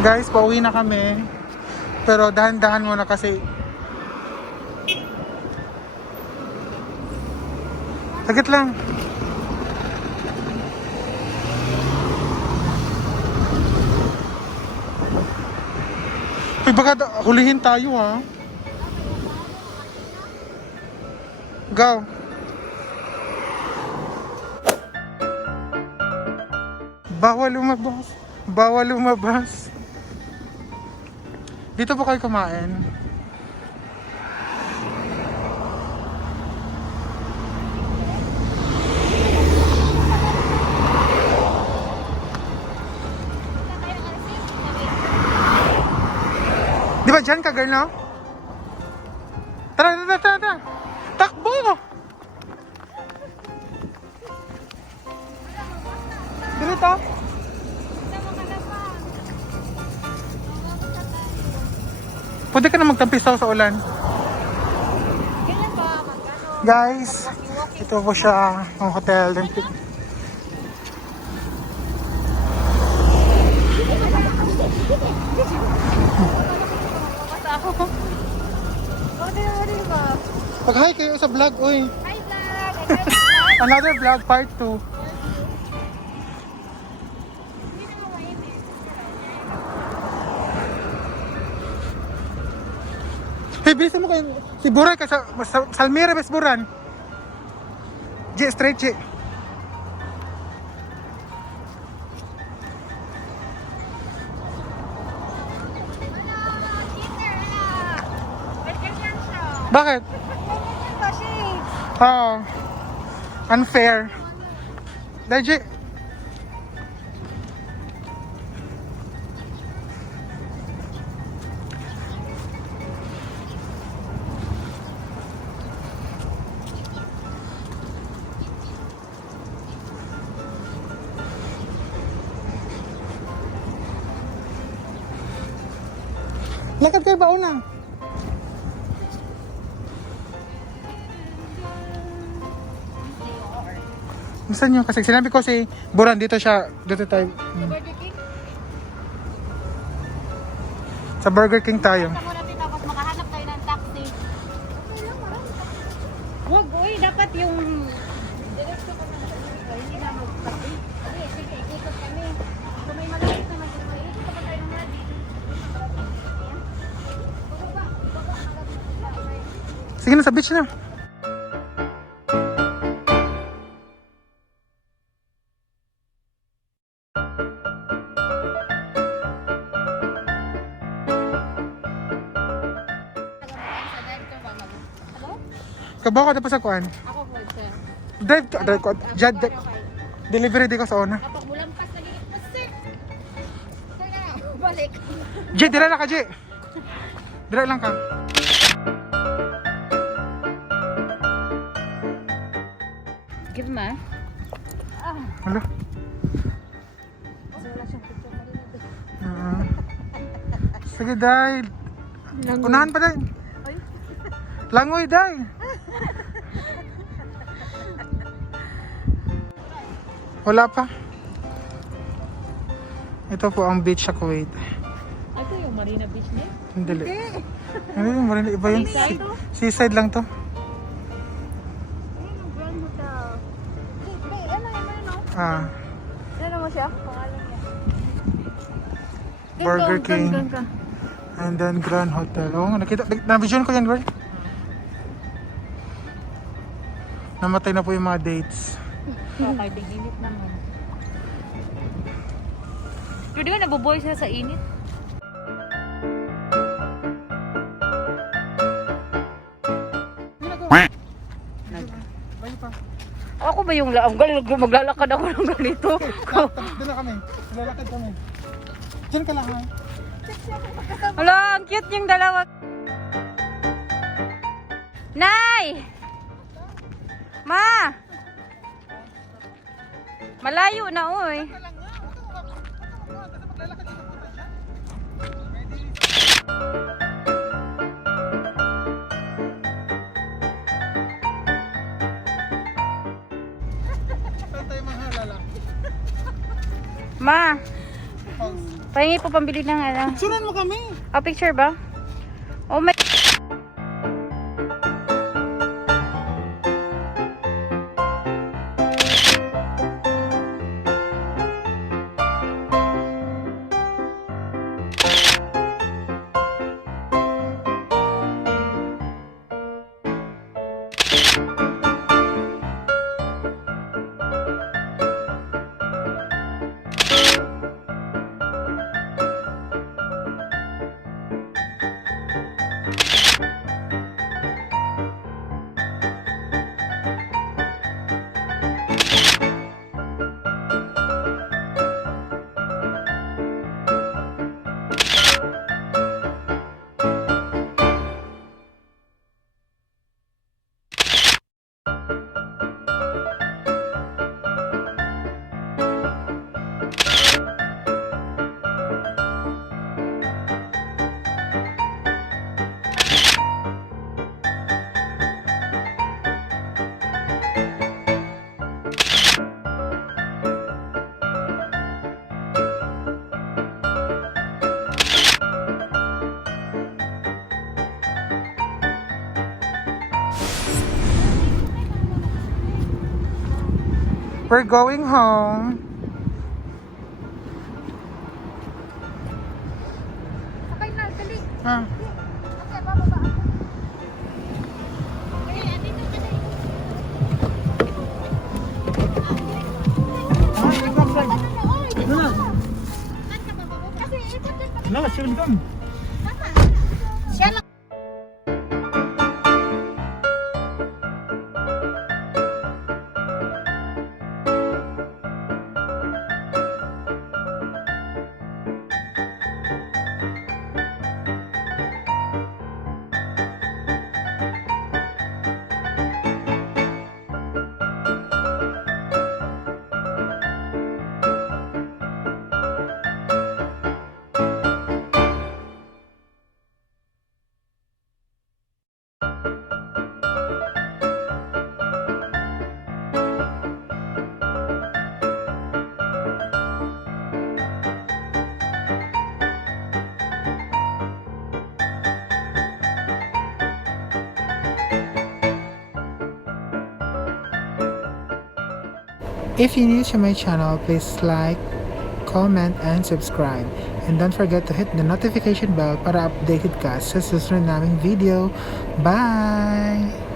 Guys, pauwi na kami. Pero dahan-dahan muna kasi saglit lang. Uy, baka hulihin tayo ha. Go. Bawal lumabas. Bawal lumabas. Dito po kayo kumain. Di ba dyan ka, girl, no? Tara, tara, tara, tara. Takbo! Dito. Pwede ka na magtampisaw sa ulan. Guys, ito po siya ang hotel. Pag-hi kayo sa vlog, uy. Hi vlog! Another vlog, part 2. Hey, bilisan mo kayo. Si Buran ka sa Salmiya, bes Buran. J, straight J. Bakit? Oh, unfair. Legit. Lakad kayo ba una? Saan nyo? Kasi sinabi ko si Buran, dito siya, dito tayo. Burger King? Sa Burger King tayo. Punta muna dito tapos makahanap tayo ng taxi. Wag, uy, dapat yung diretso pa naman. Hindi na mag-taxi. Sige, ikot kami. Kung may malapit naman dito, ikot pa tayo ng ready. Sige na, sa beach na. Kabaw ka tapos sa kuan. Ako po, sir. Drive ko. Delivery di ko sa una. Kapag bulampas na gigit pa, sir. Sir na, balik. J, dira lang ka, J. Dira lang ka. Give ma. Hala. Sige, Day. Unahan pa, Day. Langoy, Day. Wala pa. Ito po ang beach sa Kuwait. Ito yung Marina Beach niya? Hindi. Ano yung marina? Iba yun. Seaside lang to. Ayun yung Grand Hotel. Hey, ano yun? Ah, Ano mo siya? Pangalan niya. Burger King. And then Grand Hotel. Oo, nakita. Na-vision ko yan, girl. Namatay na po yung mga dates. Okay, init naman. Pero di ba nabuboy siya sa init? Ako ba yung maglalakad ako ng ganito? Doon na kami. Lalakad kami. Diyan ka lang, ha? Hala, ang cute yung dalawa. Nay! Ma! Malayo na, oy. Saan tayo manghalala? Ma! House. Pahingi po pambili ng ano. Sunan mo kami. Ah, picture ba? Oh my... We're going home. Sakay na, dali. Ah. Okay, bababa ako. Okay, andito ka na. No, soon come. Siya lang. If you're new to my channel, please like, comment, and subscribe. And don't forget to hit the notification bell para updated ka sa susunod naming video. Bye!